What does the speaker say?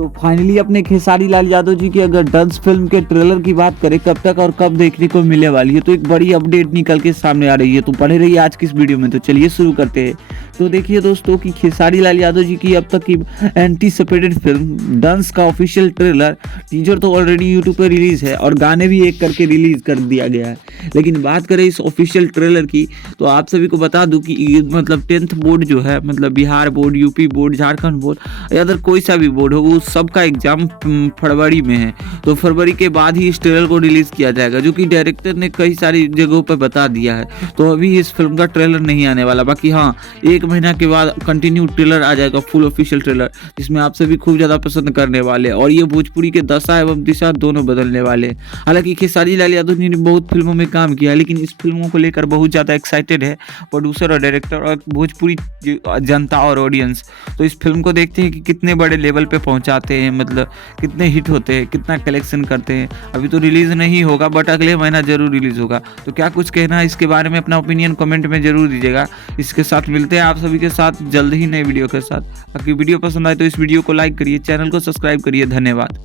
तो फाइनली अपने खेसारी लाल यादव जी की अगर डंस फिल्म के ट्रेलर की बात करें कब तक और कब देखने को मिलने वाली है, तो एक बड़ी अपडेट निकल के सामने आ रही है। तो बने रहिए आज की इस वीडियो में। तो चलिए शुरू करते हैं। तो देखिए दोस्तों कि खेसारी लाल यादव जी की अब तक की एंटीसिपेटेड फिल्म डंस का ऑफिशियल ट्रेलर टीजर तो ऑलरेडी यूट्यूब पर रिलीज है और गाने भी एक करके रिलीज कर दिया गया है। लेकिन बात करें इस ऑफिशियल ट्रेलर की, तो आप सभी को बता दूं कि मतलब 10th बोर्ड जो है, मतलब Bihar board, UP board, Jharkhand board या अदर कोई सा भी बोर्ड हो, वो सबका एग्जाम फरवरी में है। तो फरवरी के बाद ही इस ट्रेलर को रिलीज किया जाएगा, जो कि डायरेक्टर ने कई सारी जगहों पर बता दिया है। तो अभी इस फिल्म का ट्रेलर नहीं आने वाला। बाकी हाँ, 1 महीना के बाद कंटिन्यू ट्रेलर आ जाएगा, फुल ऑफिशियल ट्रेलर, जिसमें आप सभी खूब ज़्यादा पसंद करने वाले हैं। और ये भोजपुरी के दशा एवं दिशा दोनों बदलने वाले हैं। हालांकि खेसारी लाल यादव जी ने बहुत फिल्मों में काम किया है, लेकिन इस फिल्मों को लेकर बहुत ज़्यादा एक्साइटेड है प्रोड्यूसर और डायरेक्टर और भोजपुरी जनता और ऑडियंस। तो इस फिल्म को देखते हैं कि कितने बड़े लेवल पे पहुंचाते हैं, मतलब कितने हिट होते हैं, कितना कलेक्शन करते हैं। अभी तो रिलीज़ नहीं होगा, बट अगले महीना जरूर रिलीज़ होगा। तो क्या कुछ कहना है इसके बारे में, अपना ओपिनियन कमेंट में जरूर दीजिएगा। इसके साथ मिलते हैं आप सभी के साथ जल्द ही नए वीडियो के साथ। बाकी वीडियो पसंद आए तो इस वीडियो को लाइक करिए, चैनल को सब्सक्राइब करिए। धन्यवाद।